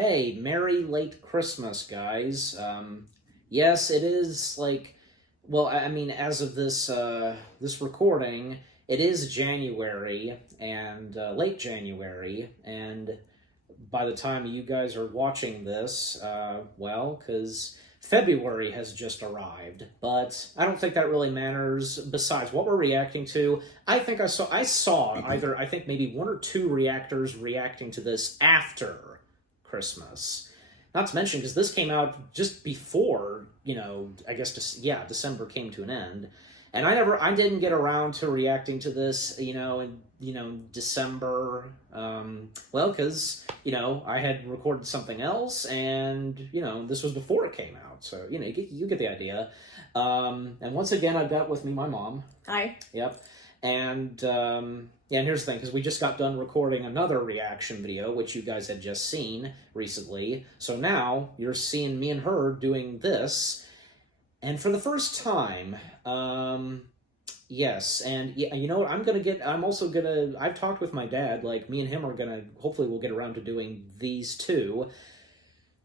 Hey, Merry late Christmas, guys. Yes, it is well, I mean, as of this recording, it is January and late January, and by the time you guys are watching this, because February has just arrived, but I don't think that really matters. Besides, what we're reacting to, I saw either I think maybe one or two reactors reacting to this after Christmas. Not to mention, because this came out just before, I guess, December came to an end. And I didn't get around to reacting to this, in December, because, I had recorded something else, and, this was before it came out, so, you get the idea. And once again, I've got with me my mom. Hi. Yep. And, and here's the thing, because we just got done recording another reaction video, which you guys had just seen recently, so now you're seeing me and her doing this. And for the first time, yes, and yeah, you know what, I've talked with my dad, me and him are hopefully we'll get around to doing these two.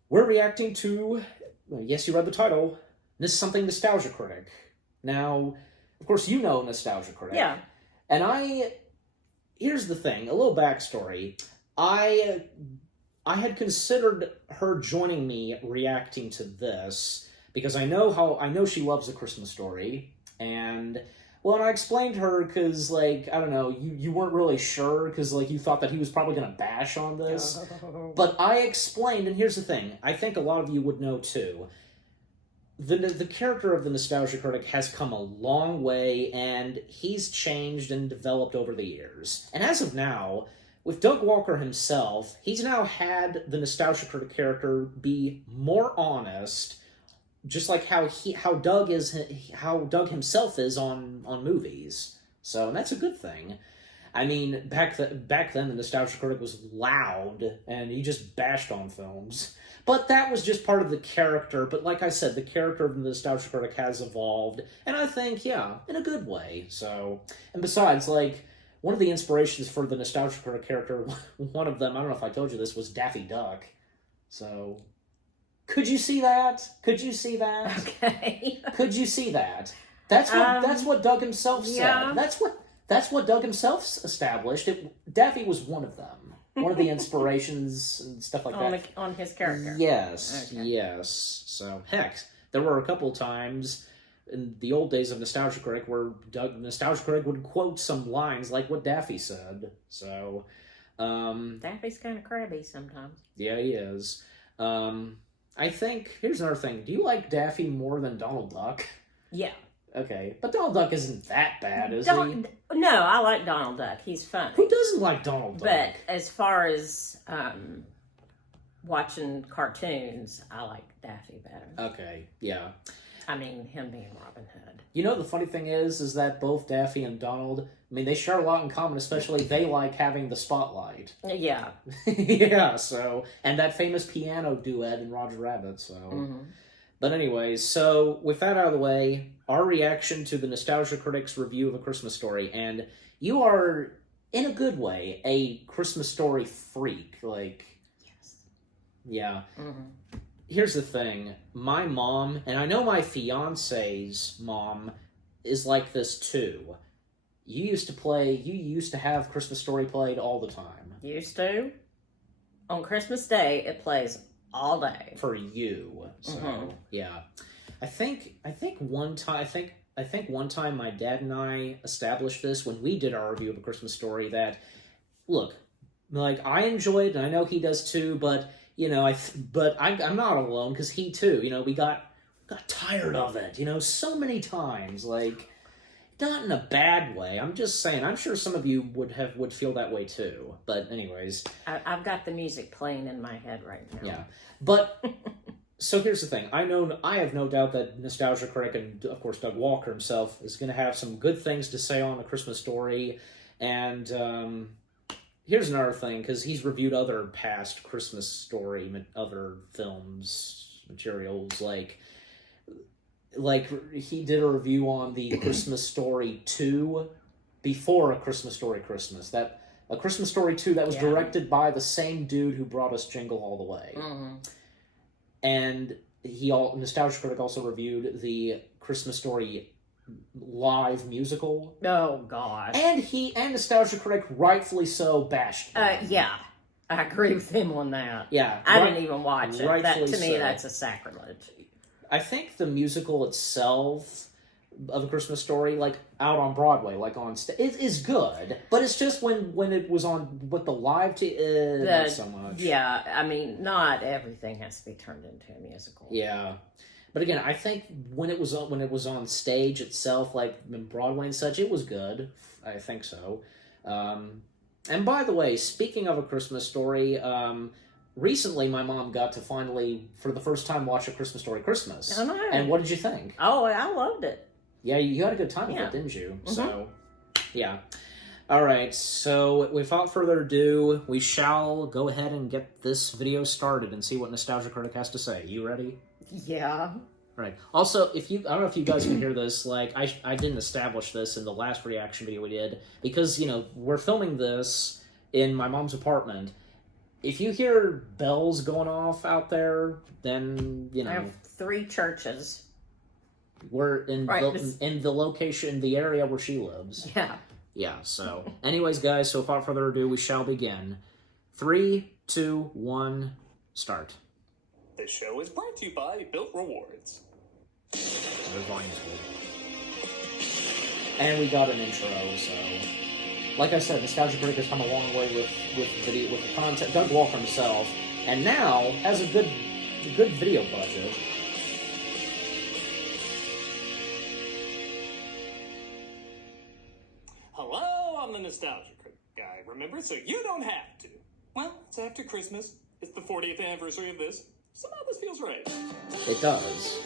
We're reacting to, yes, you read the title, This is Something Nostalgia Critic. Now, of course, you know Nostalgia Critic. Yeah. And here's the thing, a little backstory. I had considered her joining me reacting to this, because I know she loves A Christmas Story, and, well, and I explained to her, because, I don't know, you weren't really sure, because, you thought that he was probably going to bash on this, but I explained, and here's the thing, I think a lot of you would know, too, the character of the Nostalgia Critic has come a long way, and he's changed and developed over the years, and as of now, with Doug Walker himself, he's now had the Nostalgia Critic character be more honest, just like how Doug himself is on movies. So, and that's a good thing. I mean, back then the Nostalgia Critic was loud and he just bashed on films. But that was just part of the character. But like I said, the character of the Nostalgia Critic has evolved, and I think, yeah, in a good way. So, and besides, one of the inspirations for the Nostalgia Critic character, one of them, I don't know if I told you this, was Daffy Duck. So, could you see that? Could you see that? Okay. Could you see that? That's what Doug himself said. Yeah. That's what Doug himself established. Daffy was one of them. One of the inspirations and stuff like that. On his character. Yes. Okay. Yes. So, heck, there were a couple times in the old days of Nostalgia Critic where Nostalgia Critic would quote some lines like what Daffy said. So, Daffy's kind of crabby sometimes. yeah, he is. I think, here's another thing. Do you like Daffy more than Donald Duck? Yeah. Okay, but Donald Duck isn't that bad, is he? No, I like Donald Duck. He's funny. Who doesn't like Donald Duck? But as far as watching cartoons, I like Daffy better. Okay, yeah. I mean, him being Robin Hood. You know, the funny thing is that both Daffy and Donald, they share a lot in common, especially they like having the spotlight. Yeah. Yeah, so, and that famous piano duet in Roger Rabbit, so. Mm-hmm. But anyways, so with that out of the way, our reaction to the Nostalgia Critic's review of A Christmas Story, and you are, in a good way, a Christmas Story freak, Yes. Yeah. Mm-hmm. Here's the thing, my mom, and I know my fiance's mom is like this too. You used to have Christmas Story played all the time. Used to. On Christmas Day, it plays all day. For you. So, yeah. I think one time my dad and I established this when we did our review of A Christmas Story that, look, I enjoy it, and I know he does too, but I'm not alone, because he too, we got tired of it, so many times, not in a bad way. I'm just saying, I'm sure some of you would feel that way too. But anyways. I've got the music playing in my head right now. Yeah. But, so here's the thing. I have no doubt that Nostalgia Critic and, of course, Doug Walker himself is going to have some good things to say on A Christmas Story. And, here's another thing, because he's reviewed other past Christmas Story, other films, materials, he did a review on the Christmas Story 2 before A Christmas Story Christmas. That A Christmas Story 2 that was Yeah. directed by the same dude who brought us Jingle All the Way. Mm-hmm. And Nostalgia Critic also reviewed the Christmas Story live musical. Oh, gosh. And Nostalgia Critic, rightfully so, bashed them. Yeah. I agree with him on that. Yeah. I didn't even watch it. That, rightfully to me, so. that's a sacrilege. I think the musical itself of A Christmas Story, like out on Broadway, like on it is good, but it's just when it was on with the live not so much. Yeah, I mean, not everything has to be turned into a musical. Yeah, but again, I think when it was on stage itself, like in Broadway and such, it was good. I think so. And by the way, speaking of A Christmas Story, recently my mom got to finally, for the first time, watch A Christmas Story Christmas. I know. And what did you think? Oh, I loved it. Yeah, you had a good time with Yeah. it, didn't you? Mm-hmm. So, yeah. All right, so without further ado, we shall go ahead and get this video started and see what Nostalgia Critic has to say. You ready? Yeah. Right. Also, I don't know if you guys can hear this, like, I didn't establish this in the last reaction video we did, because, we're filming this in my mom's apartment. If you hear bells going off out there, then, I have 3 churches. we're in, Right, in the location, the area where she lives. Yeah. Yeah, so, anyways, guys, so without further ado, we shall begin. 3, 2, 1, start. This show is brought to you by Built Rewards. The volume's good. And we got an intro, so... Like I said, Nostalgia Critic has come a long way with the content. Doug Walker himself, and now has a good video budget. Hello, I'm the Nostalgia Critic guy, remember? So you don't have to. Well, it's after Christmas. It's the 40th anniversary of this. Somehow this feels right. It does.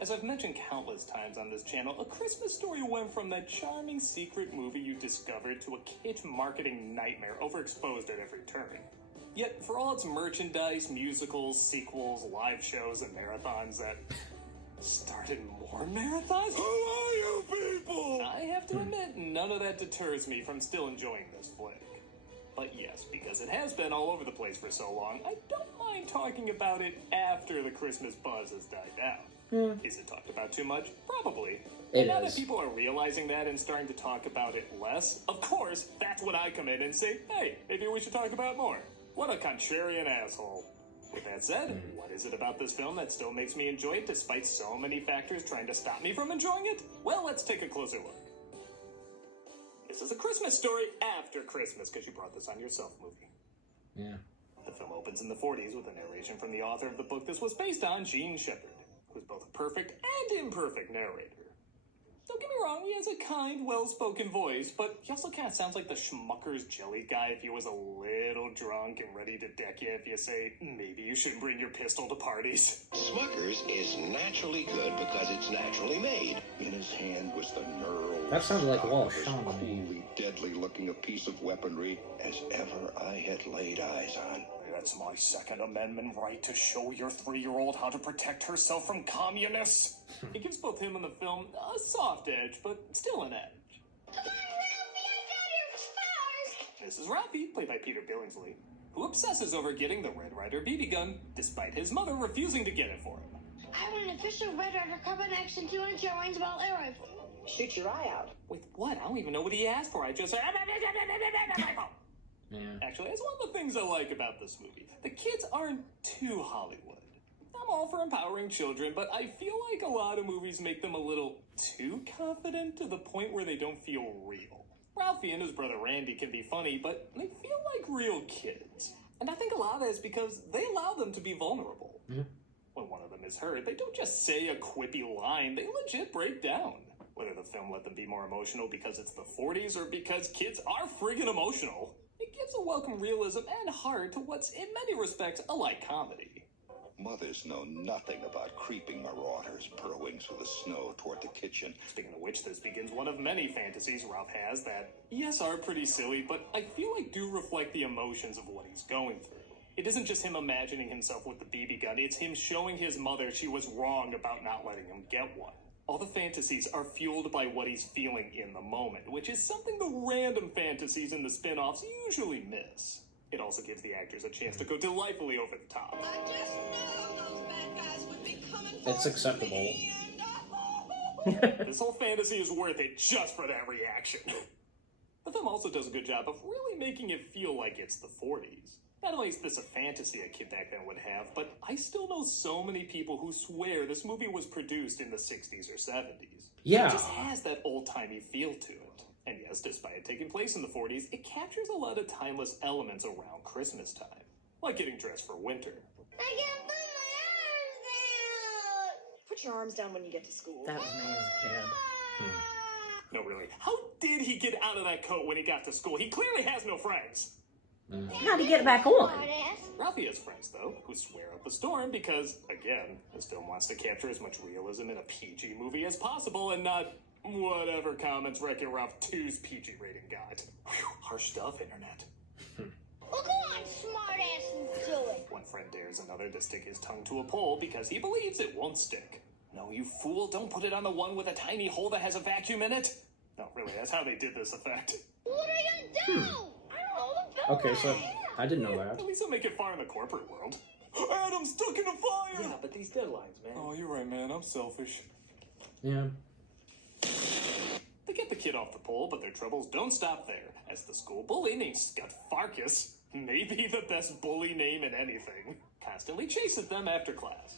As I've mentioned countless times on this channel, A Christmas Story went from that charming secret movie you discovered to a kitsch marketing nightmare overexposed at every turn. Yet, for all its merchandise, musicals, sequels, live shows, and marathons that started more marathons? Who are you people? I have to admit, none of that deters me from still enjoying this flick. But yes, because it has been all over the place for so long, I don't mind talking about it after the Christmas buzz has died down. Is it talked about too much? Probably. It Now is. that people are realizing that and starting to talk about it less, of course, that's when I come in and say, hey, maybe we should talk about more. What a contrarian asshole. With that said, what is it about this film that still makes me enjoy it despite so many factors trying to stop me from enjoying it? Well, let's take a closer look. This is A Christmas Story after Christmas, because you brought this on yourself, movie. Yeah. The film opens in the 40s with a narration from the author of the book this was based on, Gene Shepard, who's both a perfect and imperfect narrator. Don't get me wrong, he has a kind, well-spoken voice, but he also kind of sounds like the Schmucker's jelly guy if he was a little drunk and ready to deck you if you say, maybe you shouldn't bring your pistol to parties. Smucker's is naturally good because it's naturally made. In his hand was the knurled That sounded like stock Walsh, of as sounded to me. coolly deadly-looking a piece of weaponry as ever I had laid eyes on. That's my Second Amendment right to show your 3-year-old how to protect herself from communists. It gives both him and the film a soft edge, but still an edge. This is Ralphie, played by Peter Billingsley, who obsesses over getting the Red Ryder BB gun, despite his mother refusing to get it for him. I want an official Red Ryder Carbine Action 2-inch range ball air rifle. Shoot your eye out. With what? I don't even know what he asked for. I just said, Yeah. Actually, that's one of the things I like about this movie. The kids aren't too Hollywood. I'm all for empowering children, but I feel like a lot of movies make them a little too confident to the point where they don't feel real. Ralphie and his brother Randy can be funny, but they feel like real kids. And I think a lot of that is because they allow them to be vulnerable. Mhm. When one of them is hurt, they don't just say a quippy line, they legit break down. Whether the film let them be more emotional because it's the 40s or because kids are friggin' emotional, it gives a welcome realism and heart to what's in many respects a light comedy. Mothers know nothing about creeping marauders burrowing through the snow toward the kitchen. Speaking of which, this begins one of many fantasies Ralph has that, yes, are pretty silly, but I feel like do reflect the emotions of what he's going through. It isn't just him imagining himself with the BB gun, it's him showing his mother she was wrong about not letting him get one. All the fantasies are fueled by what he's feeling in the moment, which is something the random fantasies in the spin-offs usually miss. It also gives the actors a chance to go delightfully over the top. I just know those bad guys would be coming for It's acceptable. me, and This whole fantasy is worth it just for that reaction. The film also does a good job of really making it feel like it's the 40s. Not only is this a fantasy a kid back then would have, but I still know so many people who swear this movie was produced in the 60s or 70s. Yeah. It just has that old-timey feel to it. And yes, despite it taking place in the 40s, it captures a lot of timeless elements around Christmas time. Like getting dressed for winter. I can't put my arms down. Put your arms down when you get to school. That was me as a kid. No, really. How did he get out of that coat when he got to school? He clearly has no friends. How'd he get it back on? Smartass. Ralphie has friends, though, who swear up a storm because, again, this film wants to capture as much realism in a PG movie as possible and not whatever comments Wreck-It Ralph 2's PG rating got. Whew, harsh stuff, Internet. Well, go on, smartass, and do it. One friend dares another to stick his tongue to a pole because he believes it won't stick. No, you fool, don't put it on the one with a tiny hole that has a vacuum in it. No, really, that's how they did this effect. What are you gonna do? I don't know the film. Okay, so I didn't know that. At least he'll make it far in the corporate world. Adam's stuck in a fire! Yeah, but these deadlines, man. Oh, you're right, man. I'm selfish. Yeah. They get the kid off the pole, but their troubles don't stop there, as the school bully named Scott Farkas, maybe the best bully name in anything, constantly chases them after class.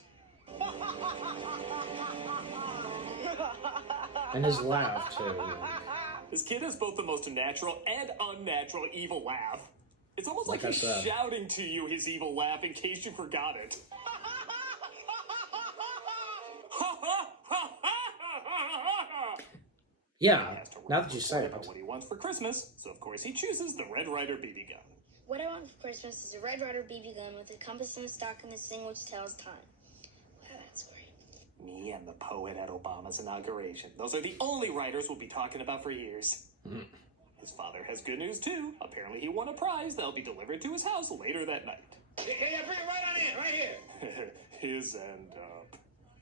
And his laugh, too. This kid has both the most natural and unnatural evil laugh. It's almost like Like I he's said. shouting to you his evil laugh in case you forgot it. Yeah, He has to now work that you for say about it. what he wants for Christmas, so of course he chooses the Red Ryder BB gun. What I want for Christmas is a Red Ryder BB gun with a compass and a stock and this thing which tells time. Wow, that's great. Me and the poet at Obama's inauguration. Those are the only writers we'll be talking about for years. His father has good news too. Apparently he won a prize that'll be delivered to his house later that night. Yeah, bring it right on in, right here. His and,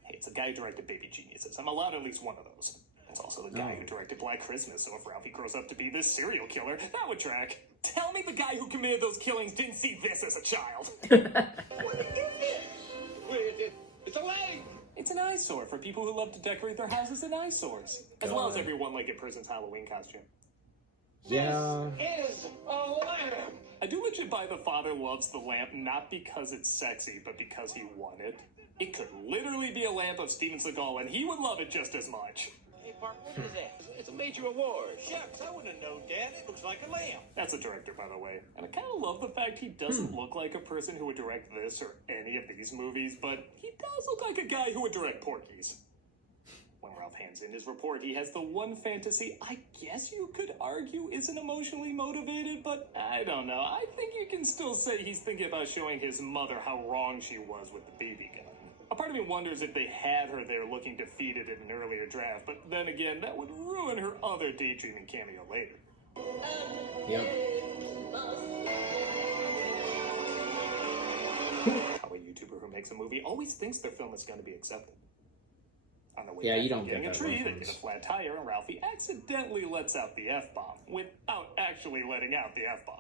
Hey, it's the guy who directed Baby Geniuses. I'm allowed at least one of those. It's also the guy who directed Black Christmas, so if Ralphie grows up to be this serial killer, that would track. Tell me the guy who committed those killings didn't see this as a child. It's a leg. It's an eyesore for people who love to decorate their houses in eyesores. As well as every one-legged person's Halloween costume. Yeah. Is a lamb. I do legit buy the father loves the lamp not because it's sexy, but because he won it. It could literally be a lamp of Steven Seagal, and he would love it just as much. Hey, Park, what is that? It's a major award. Shucks, I wouldn't have known, Dad. It looks like a lamb. That's the director, by the way. And I kind of love the fact he doesn't look like a person who would direct this or any of these movies, but he does look like a guy who would direct Porky's. When Ralph hands in his report, he has the one fantasy I guess you could argue isn't emotionally motivated, but I don't know. I think you can still say he's thinking about showing his mother how wrong she was with the BB gun. A part of me wonders if they had her there looking defeated in an earlier draft, but then again, that would ruin her other daydreaming cameo later. Yep. How a YouTuber who makes a movie always thinks their film is going to be accepted. On the way Yeah, back you from don't getting get a that tree, they reference. get a flat tire, and Ralphie accidentally lets out the F-bomb without actually letting out the F-bomb.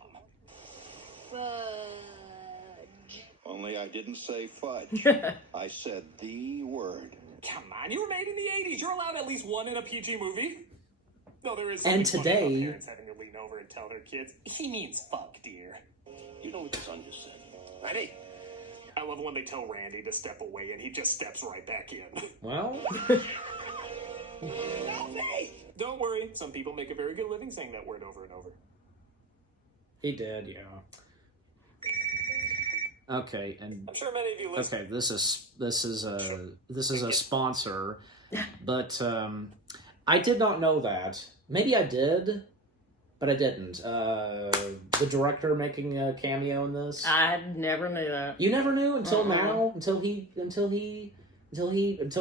Fudge. Only I didn't say fudge. I said the word. Come on, you were made in the 80s. You're allowed at least one in a PG movie. No, there is And something funny about today- parents having to lean over and tell their kids, he means fuck, dear. You know what your son just said. Ready? I love when they tell Randy to step away and he just steps right back in. Well, Don't worry, some people make a very good living saying that word over and over. he did, yeah. Okay, and I'm sure many of you listen. okay, this is a sponsor, but I did not know that. Maybe I did, but I didn't. The director making a cameo in this. I never knew that. You never knew until now, until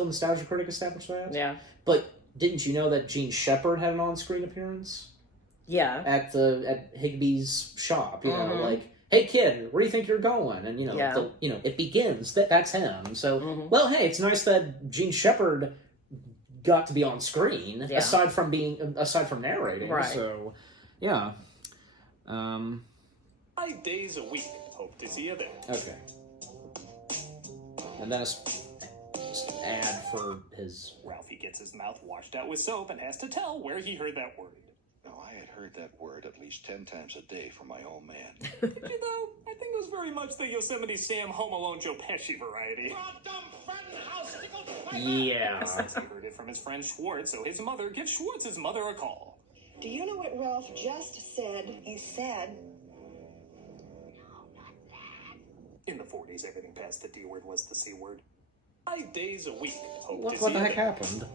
Nostalgia Critic established that. Yeah. But didn't you know that Gene Shepard had an on-screen appearance Yeah. at Higbee's shop? You know, Mhm. like, hey kid, where do you think you're going? And Yeah. it begins that's him. So, Mhm. well, hey, it's nice that Gene Shepard got to be on screen, Yeah. aside from narrating. Right. So, yeah. 5 days a week. Hope to see you there. Okay. And then ad for his... Ralphie gets his mouth washed out with soap and has to tell where he heard that word. Now, I had heard that word at least 10 times a day from my old man. Did you though? I think it was very much the Yosemite Sam Home Alone Joe Pesci variety. Yeah. Says he heard it from his friend Schwartz, so his mother gives Schwartz's mother a call. Do you know what Ralph just said? He said, In the 40s, everything past the D word was the C word. 5 days a week. Hope to What see the you heck there. happened?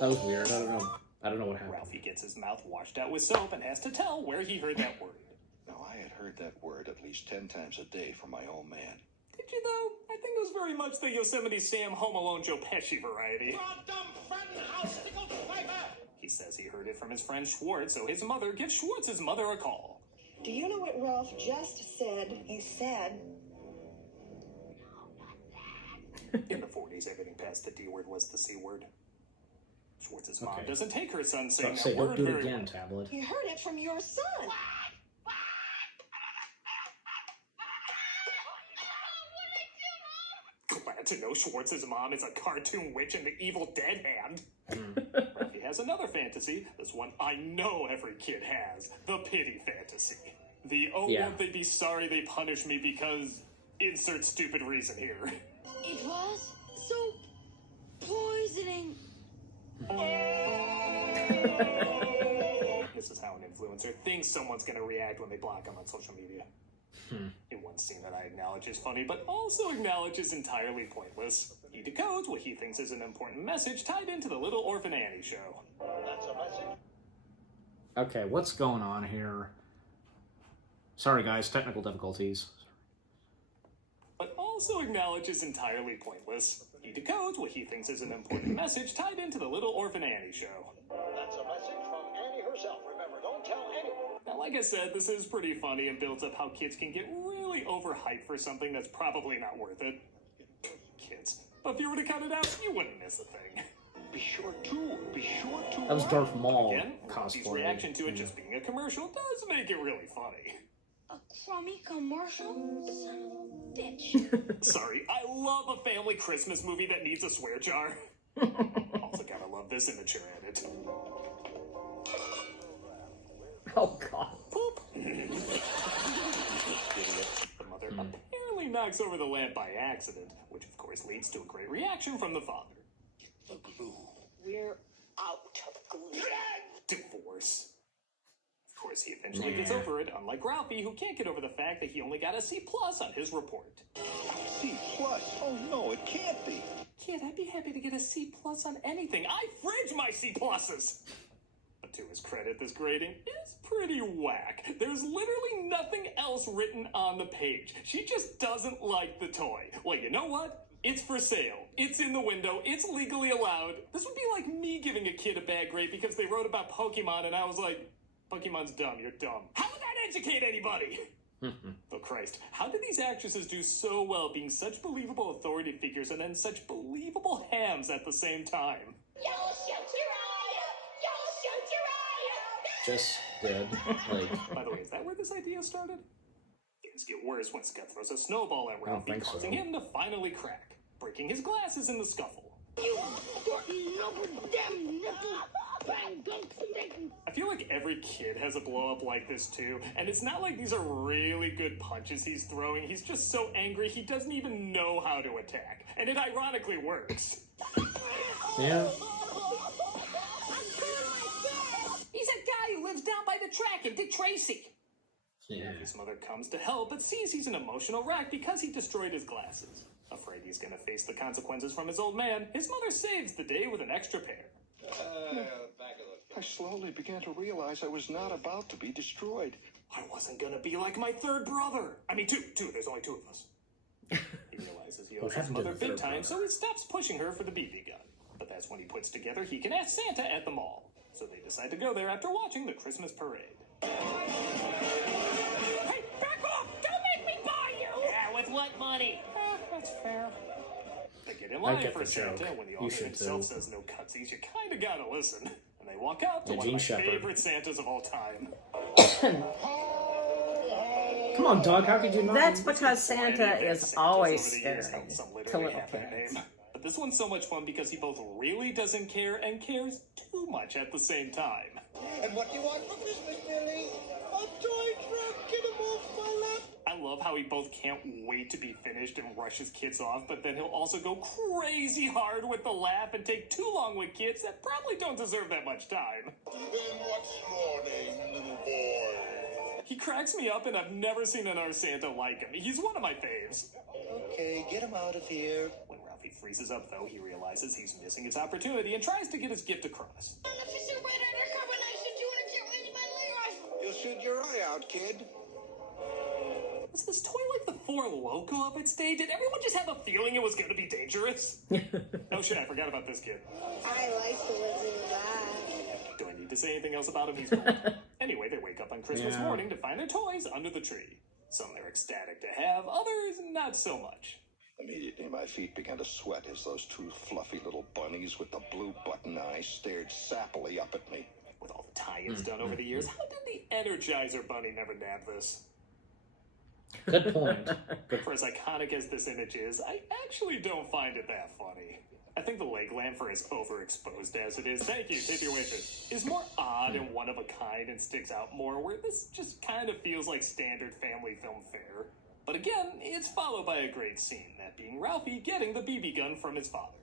That was weird. I don't know what happened. Ralphie gets his mouth washed out with soap and has to tell where he heard that word. Now, I had heard that word at least 10 times a day from my old man. Did you though? I think it was very much the Yosemite Sam Home Alone Joe Pesci variety. He says he heard it from his friend Schwartz, so his mother gives Schwartz's mother a call. do you know what Ralph just said? He said, In the 40s, everything past the D word was the C word. Schwartz's mom Okay. doesn't take her son saying Say, that don't word do it very again, well. tablet. he heard it from your son. Glad to know Schwartz's mom is a cartoon witch in the Evil Dead hand. He has another fantasy, this one I know every kid has, the pity fantasy. The Yeah. won't they be sorry they punish me because insert stupid reason here. It was so poisoning. This is how an influencer thinks someone's gonna react when they block them on social media. In one scene that I acknowledge is funny, but also acknowledge is entirely pointless. He decodes what he thinks is an important message tied into the Little Orphan Annie show. Okay, what's going on here? Sorry, guys, technical difficulties. But also acknowledges entirely pointless. He decodes what he thinks is an important message tied into the Little Orphan Annie show. That's a message from Annie herself. Remember, don't tell anyone. Now, like I said, this is pretty funny and builds up how kids can get really overhyped for something that's probably not worth it. Kids. But if you were to cut it out, you wouldn't miss a thing. Be sure to. That was Darth Maul Again, Ralphie's cosplay. reaction to it just being a commercial does make it really funny. A crummy commercial? Son of a bitch. Sorry, I love a family Christmas movie that needs a swear jar. Also gotta love this immature edit. Oh, God. Poop. Idiot. The mother apparently knocks over the lamp by accident, which of course leads to a great reaction from the father. The glue. We're out of glue. Divorce. Of course, he eventually gets over it, unlike Ralphie, who can't get over the fact that he only got a C+ on his report. C+. Oh, no, it can't be. Kid, I'd be happy to get a C+ on anything. I fridge my C+s! But to his credit, this grading is pretty whack. There's literally nothing else written on the page. She just doesn't like the toy. Well, you know what? It's for sale. It's in the window. It's legally allowed. This would be like me giving a kid a bad grade because they wrote about Pokemon and I was like, Pokemon's dumb, you're dumb. How would that educate anybody? Oh, Christ. How did these actresses do so well being such believable authority figures and then such believable hams at the same time? Y'all shut your eye out! Y'all shut your eye out! Just did. Like, By the way, is that where this idea started? Things get worse when Scott throws a snowball at I don't Ralphie, think so. causing him to finally crack, breaking his glasses in the scuffle. You damn nipple! Bang, bang, bang. I feel like every kid has a blow up like this too, and it's not like these are really good punches he's throwing. He's just so angry he doesn't even know how to attack, and it ironically works. yeah. He's a guy who lives down by the track in Dick Tracy. Yeah. His mother comes to help, but sees he's an emotional wreck because he destroyed his glasses. Afraid he's gonna face the consequences from his old man, his mother saves the day with an extra pair. I slowly began to realize I was not about to be destroyed. I wasn't gonna be like my third brother. I mean, two. There's only two of us. He realizes he owes What his happened to mother the big third time, brother? so he stops pushing her for the BB gun. But that's when he puts together he can ask Santa at the mall. So they decide to go there after watching the Christmas parade. Hey, back off! Don't make me buy you! Yeah, with what money? That's fair. The get in I line get for the joke. Santa when the You author should himself too. says no cutsies. You kind of gotta listen. And they walk out to Yeah, one Gene of my Shepherd. favorite Santas of all time. Come on, Doug. How could you not? That's because Plenty Santa of is Santas always over the years scary helped some to literally little have that kids. name. But this one's so much fun because he both really doesn't care and cares too much at the same time. And what do you want for Christmas, Billy? A toy truck. Get him off my lap. I love how he both can't wait to be finished and rush his kids off, but then he'll also go crazy hard with the laugh and take too long with kids that probably don't deserve that much time. Then what's your name, little boy? He cracks me up, and I've never seen another Santa like him. He's one of my faves. Okay, get him out of here. When Ralphie freezes up, though, he realizes he's missing his opportunity and tries to get his gift across. Officer Red Undercover Knife said you want to get rid of my light rifle. You'll shoot your eye out, kid. Was this toy like the Four Loko of its day? Did everyone just have a feeling it was going to be dangerous? Oh shit, I forgot about this kid. I like the Wizard of Oz. Do I need to say anything else about him? He's cool. Anyway, they wake up on Christmas Yeah. morning to find their toys under the tree. Some they're ecstatic to have, others not so much. Immediately, my feet began to sweat as those two fluffy little bunnies with the blue button eyes stared sappily up at me. With all the tie-ins done over the years, how did the Energizer Bunny never nab this? Good point. For as iconic as this image is, I actually don't find it that funny. I think the leg lamp, for as overexposed as it is, thank you, tip your waitress, is more odd and one of a kind and sticks out more, where this just kind of feels like standard family film fare. But again, it's followed by a great scene, that being Ralphie getting the BB gun from his father.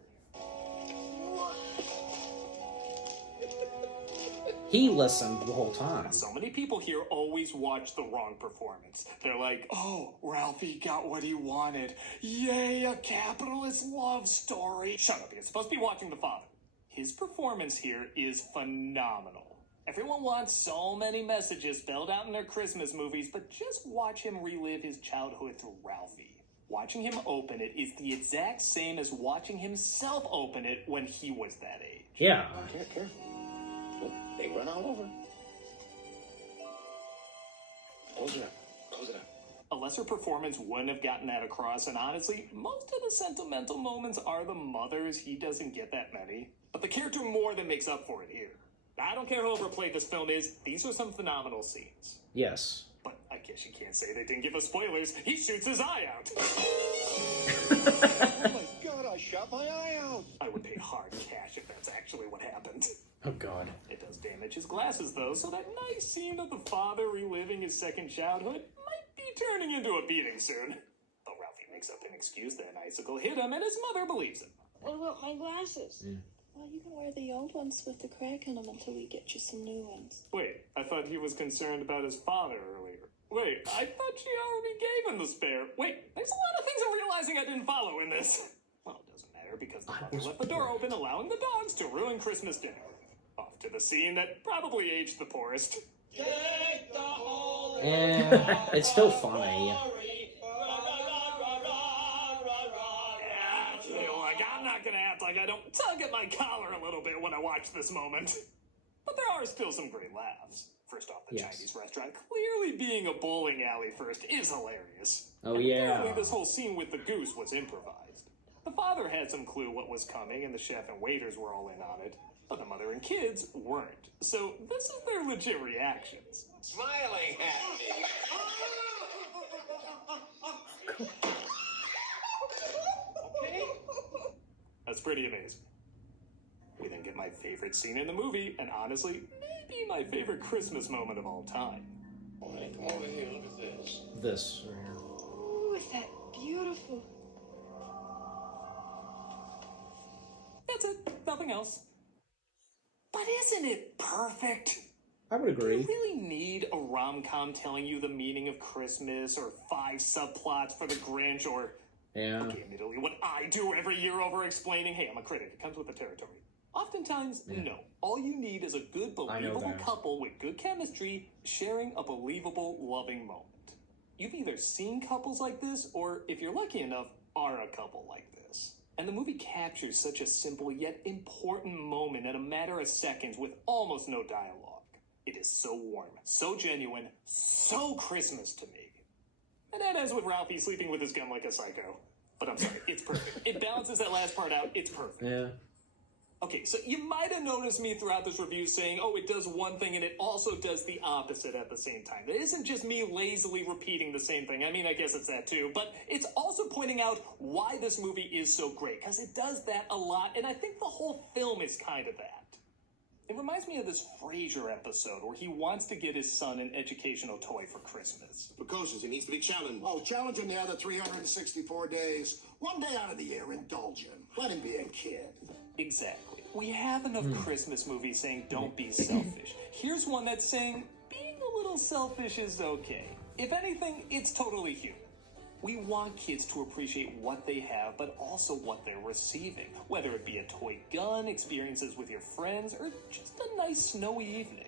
He listened the whole time. So many people here always watch the wrong performance. They're like, oh, Ralphie got what he wanted. Yay, a capitalist love story. Shut up, you're supposed to be watching the father. His performance here is phenomenal. Everyone wants so many messages spelled out in their Christmas movies, but just watch him relive his childhood through Ralphie. Watching him open it is the exact same as watching himself open it when he was that age. Yeah. Careful. They run all over. Close it up. Close it up. A lesser performance wouldn't have gotten that across, and honestly, most of the sentimental moments are the mother's. He doesn't get that many. But the character more than makes up for it here. I don't care how overplayed this film is, these are some phenomenal scenes. Yes. But I guess you can't say they didn't give us spoilers. He shoots his eye out. Oh my God, I shot my eye out. I would pay hard cash if that's actually what happened. Oh, God. It does damage his glasses, though, so that nice scene of the father reliving his second childhood might be turning into a beating soon. But Ralphie makes up an excuse that an icicle hit him, and his mother believes him. What about my glasses? Well, you can wear the old ones with the crack in them until we get you some new ones. Wait, I thought he was concerned about his father earlier. Wait, I thought she already gave him the spare. Wait, there's a lot of things I'm realizing I didn't follow in this. Well, it doesn't matter because the mother left the door open, allowing the dogs to ruin Christmas dinner. Off to the scene that probably aged the poorest. It's still funny. I'm not gonna act like I don't tug at my collar a little bit when I watch this moment. But there are still some great laughs. First off, the Yes. Chinese restaurant clearly being a bowling alley first is hilarious. Oh, And yeah. apparently this whole scene with the goose was improvised. The father had some clue what was coming, and the chef and waiters were all in on it. But the mother and kids weren't. So this is their legit reactions. Smiling at me. That's pretty amazing. We then get my favorite scene in the movie, and honestly, maybe my favorite Christmas moment of all time. All right, come over here. Look at this. This. Ooh, is that beautiful? That's it. Nothing else. But isn't it perfect? I would Do agree. you really need a rom-com telling you the meaning of Christmas, or 5 subplots for the Grinch, or... Yeah. Okay, admittedly, what I do every year over explaining, hey, I'm a critic, it comes with the territory. Oftentimes, no. All you need is a good, I know believable that. couple with good chemistry sharing a believable, loving moment. You've either seen couples like this, or if you're lucky enough, are a couple like this. And the movie captures such a simple yet important moment in a matter of seconds with almost no dialogue. It is so warm, so genuine, so Christmas to me. And that ends with Ralphie sleeping with his gun like a psycho. But I'm sorry, it's perfect. It balances that last part out. It's perfect. Yeah. Okay, so you might have noticed me throughout this review saying, oh, it does one thing and it also does the opposite at the same time. It isn't just me lazily repeating the same thing. I mean, I guess it's that too. But it's also pointing out why this movie is so great, because it does that a lot, and I think the whole film is kind of that. It reminds me of this Frasier episode where he wants to get his son an educational toy for Christmas. Precautions, he needs to be challenged. Oh, challenge him the other 364 days. One day out of the year, indulge him. Let him be a kid. Exactly. We have enough Christmas movies saying don't be selfish. Here's one that's saying being a little selfish is okay. If anything, it's totally human. We want kids to appreciate what they have, but also what they're receiving. Whether it be a toy gun, experiences with your friends, or just a nice snowy evening.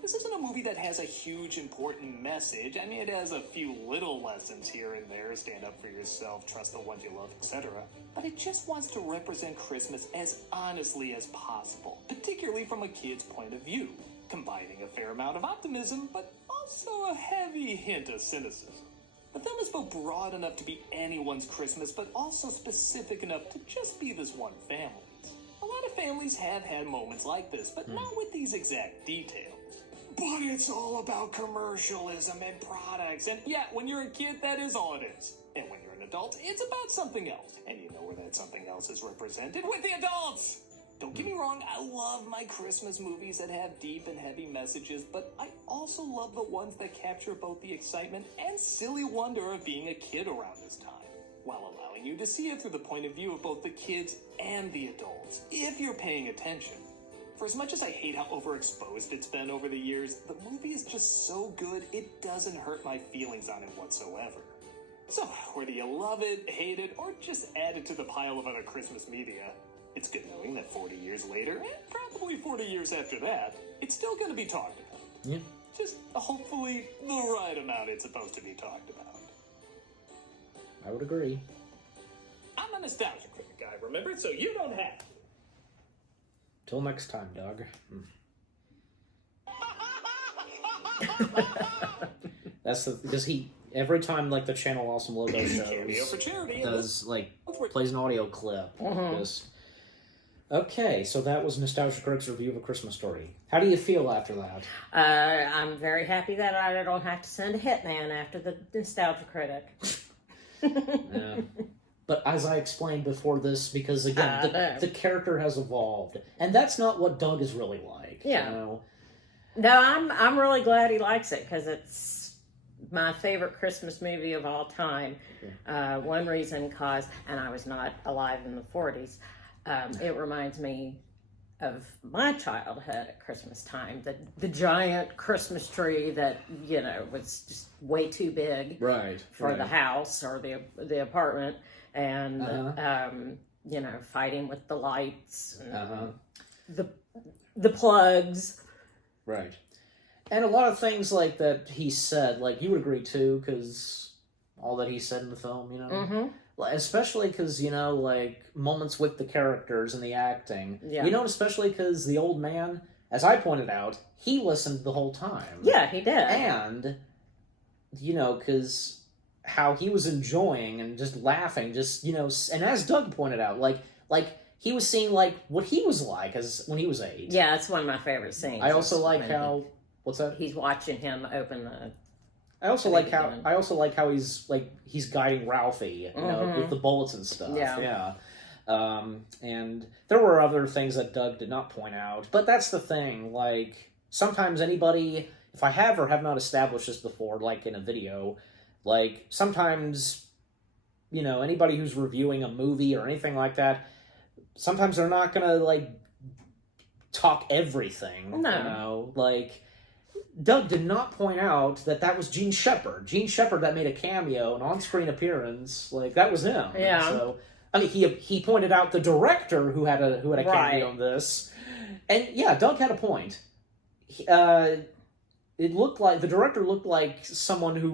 This isn't a movie that has a huge, important message. I mean, it has a few little lessons here and there. Stand up for yourself, trust the ones you love, etc. But it just wants to represent Christmas as honestly as possible, particularly from a kid's point of view, combining a fair amount of optimism, but also a heavy hint of cynicism. The film is both broad enough to be anyone's Christmas, but also specific enough to just be this one family's. A lot of families have had moments like this, but not with these exact details. But it's all about commercialism and products, and yeah, when you're a kid, that is all it is. And when you're an adult, it's about something else. And you know where that something else is represented? With the adults! Don't get me wrong, I love my Christmas movies that have deep and heavy messages, but I also love the ones that capture both the excitement and silly wonder of being a kid around this time, while allowing you to see it through the point of view of both the kids and the adults, if you're paying attention. For as much as I hate how overexposed it's been over the years, the movie is just so good, it doesn't hurt my feelings on it whatsoever. So, whether you love it, hate it, or just add it to the pile of other Christmas media, it's good knowing that 40 years later, and probably 40 years after that, it's still going to be talked about. Yeah. Just hopefully the right amount it's supposed to be talked about. I would agree. I'm a nostalgia critic guy, remember? So you don't have to. Till next time, Doug. That's because every time like the Channel Awesome logo Cameo for shows charity. does like plays an audio clip. Just okay, so that was Nostalgia Critic's review of A Christmas Story. How do you feel after that? I'm very happy that I don't have to send a hitman after the Nostalgia Critic. Yeah. But as I explained before this, because again, the character has evolved, and that's not what Doug is really like. Yeah. You know? No, I'm really glad he likes it, because it's my favorite Christmas movie of all time. One reason, and I was not alive in the 40s, it reminds me of my childhood at Christmas time. The giant Christmas tree that, was just way too big for the house or the apartment. And, fighting with the lights, and the plugs. Right. And a lot of things like that he said, like you would agree too, because all that he said in the film, especially because, like moments with the characters and the acting, especially because the old man, as I pointed out, he listened the whole time. Yeah, he did. And, because how he was enjoying and just laughing, and as Doug pointed out, like he was seeing like what he was like as when he was 8. Yeah, it's one of my favorite scenes. I also like how what's that? He's watching him open the. I also like how he's guiding Ralphie, with the bullets and stuff. Yeah. And there were other things that Doug did not point out, but that's the thing. Like sometimes anybody, if I have or have not established this before, like in a video. Like, sometimes, anybody who's reviewing a movie or anything like that, sometimes they're not gonna, like, talk everything, No. Like, Doug did not point out that was Gene Shepard. Gene Shepard that made a cameo, an on-screen appearance, like, that was him. Yeah. So, I mean, he pointed out the director who had a cameo in this. And, yeah, Doug had a point. It looked like the director looked like someone who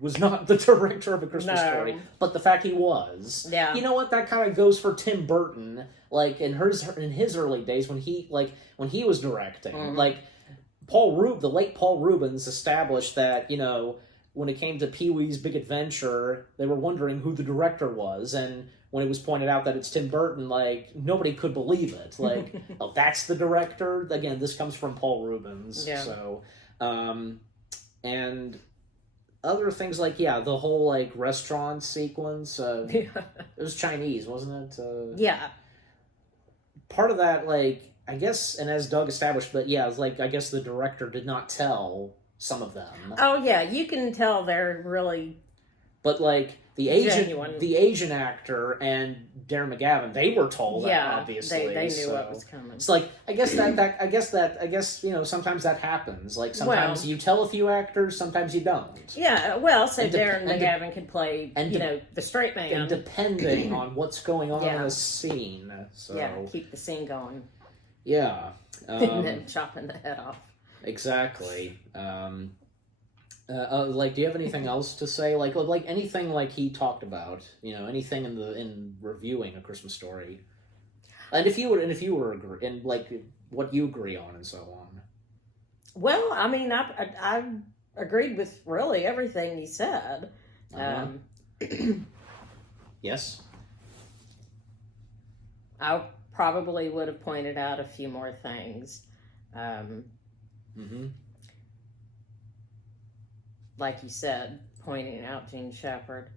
was not the director of A Christmas Story, but the fact he was. Yeah. You know what? That kind of goes for Tim Burton, like in his early days when he was directing. Like the late Paul Rubens established that when it came to Pee-wee's Big Adventure, they were wondering who the director was, and when it was pointed out that it's Tim Burton, like, nobody could believe it. Like, oh, that's the director? Again, this comes from Paul Rubens. Yeah. So, and other things like, the whole, like, restaurant sequence, it was Chinese, wasn't it? Yeah. Part of that, like, I guess, and as Doug established, but yeah, it's like, I guess the director did not tell some of them. Oh, yeah, you can tell they're really... But, like, the Asian actor and Darren McGavin, they were told that, obviously. They knew what was coming. It's like, I guess, sometimes that happens. Like, sometimes you tell a few actors, sometimes you don't. Yeah, well, so Darren McGavin could play, the straight man. And depending on what's going on in a scene. So. Yeah, keep the scene going. Yeah. And then chopping the head off. Exactly. Like, do you have anything else to say? Like anything like he talked about, anything in reviewing A Christmas Story, and if you were agree, and like what you agree on and so on. Well, I mean, I agreed with really everything he said. Yes. I probably would have pointed out a few more things. Like you said, pointing out Gene Shepherd.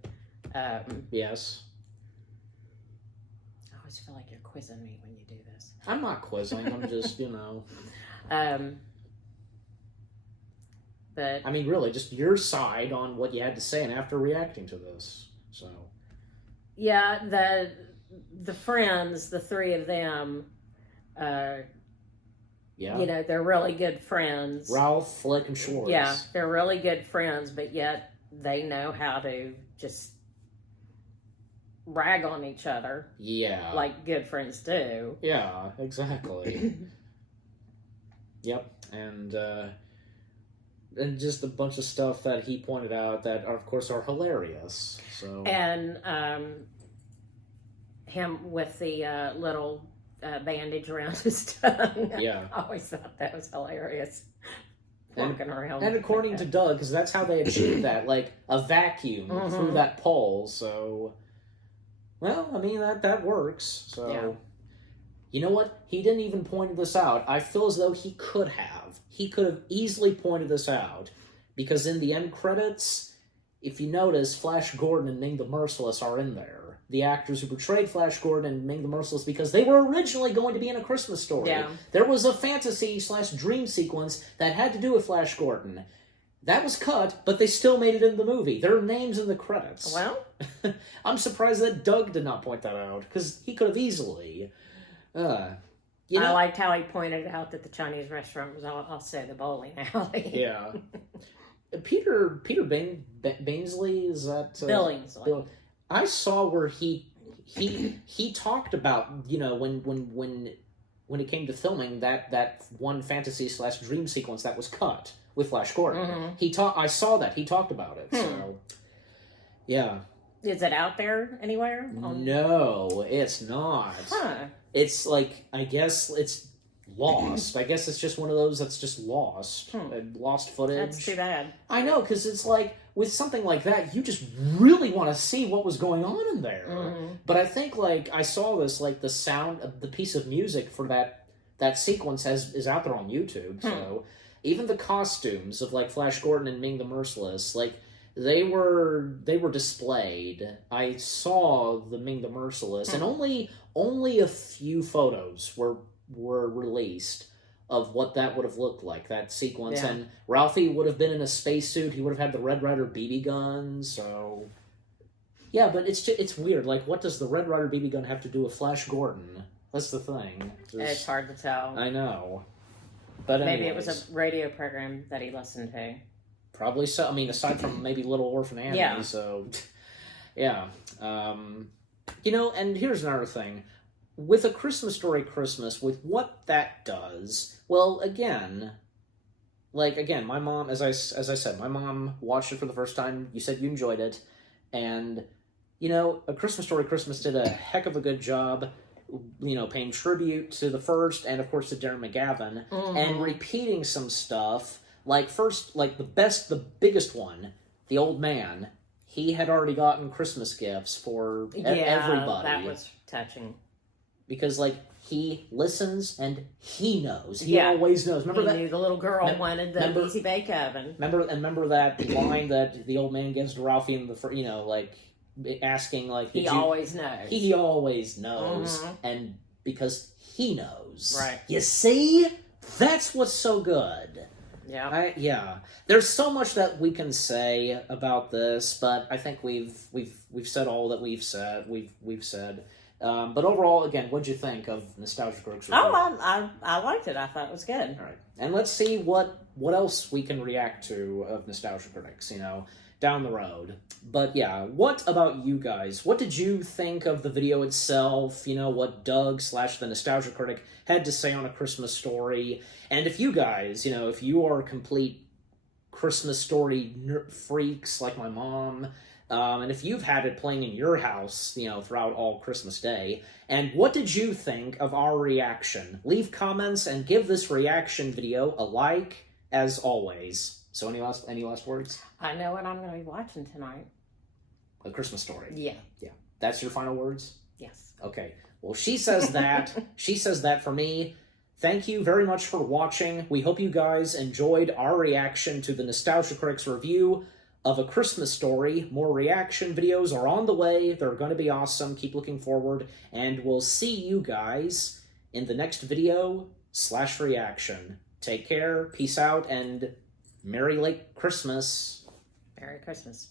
Yes. I always feel like you're quizzing me when you do this. I'm not quizzing. I'm just, But I mean, really, just your side on what you had to say, and after reacting to this, so. Yeah, the friends, the three of them. Yeah. They're really good friends. Ralph, Flick, and Schwartz. Yeah, they're really good friends, but yet they know how to just rag on each other. Yeah. Like good friends do. Yeah, exactly. Yep. And just a bunch of stuff that he pointed out that, of course, are hilarious. So. And him with the little... bandage around his tongue. Yeah. I always thought that was hilarious. Walking around. And according to Doug, because that's how they achieved that, like a vacuum through that pole. So, well, I mean, that works. So, you know what? He didn't even point this out. I feel as though he could have. He could have easily pointed this out. Because in the end credits, if you notice, Flash Gordon and Ming the Merciless are in there. The actors who portrayed Flash Gordon and Ming the Merciless, because they were originally going to be in A Christmas Story. Yeah. There was a fantasy/dream sequence that had to do with Flash Gordon. That was cut, but they still made it in the movie. There are names in the credits. Well, I'm surprised that Doug did not point that out, because he could have easily. I liked how he pointed out that the Chinese restaurant was, I'll say, the bowling alley. Yeah. Peter Bainsley, is that... Billingsley. I saw where he talked about, when it came to filming that one fantasy/dream sequence that was cut with Flash Gordon. I saw that. He talked about it. So, yeah. Is it out there anywhere? No, it's not. Huh. It's like, I guess it's lost. I guess it's just one of those that's just lost. Lost footage. That's too bad. I know, because it's like, with something like that, you just really want to see what was going on in there. But I think, like, I saw this, like, the sound of the piece of music for that sequence is out there on YouTube. So even the costumes of, like, Flash Gordon and Ming the Merciless, like, they were displayed. I saw the Ming the Merciless, and only a few photos were released of what that would have looked like, that sequence. Yeah. And Ralphie would have been in a spacesuit. He would have had the Red Ryder BB gun, so... Yeah, but it's weird. Like, what does the Red Ryder BB gun have to do with Flash Gordon? That's the thing. It's hard to tell. I know. But anyways, maybe it was a radio program that he listened to. Probably so. I mean, aside from maybe Little Orphan Annie, Yeah. So... Yeah. And here's another thing. With A Christmas Story Christmas, with what that does, well, again, my mom, as I said, my mom watched it for the first time. You said you enjoyed it, and, A Christmas Story Christmas did a heck of a good job, paying tribute to the first, and of course to Darren McGavin, and repeating some stuff, the biggest one the old man, he had already gotten Christmas gifts for everybody. That was touching. Because, like, he listens and he knows. He always knows. Remember he knew the little girl wanted the Easy Bake Oven. Remember that line that the old man gives to Ralphie in the, you know, like, asking, like... He always knows. He always knows. And because he knows. Right. You see? That's what's so good. Yeah. There's so much that we can say about this, but I think we've said all that we've said. We've said. But overall, again, what'd you think of Nostalgia Critic's review? I liked it. I thought it was good. All right, and let's see what else we can react to of Nostalgia Critics, you know, down the road. But yeah, what about you guys? What did you think of the video itself? You know, what Doug / the Nostalgia Critic had to say on A Christmas Story? And if you guys, you know, if you are complete Christmas Story freaks like my mom, and if you've had it playing in your house, you know, throughout all Christmas Day, and what did you think of our reaction? Leave comments and give this reaction video a like, as always. So any last words? I know what I'm going to be watching tonight. A Christmas Story. Yeah. That's your final words? Yes. Okay. Well, she says that. She says that for me. Thank you very much for watching. We hope you guys enjoyed our reaction to the Nostalgia Critics review of A Christmas Story. More reaction videos are on the way. They're going to be awesome. Keep looking forward. And we'll see you guys in the next video / reaction. Take care. Peace out. And Merry late Christmas. Merry Christmas.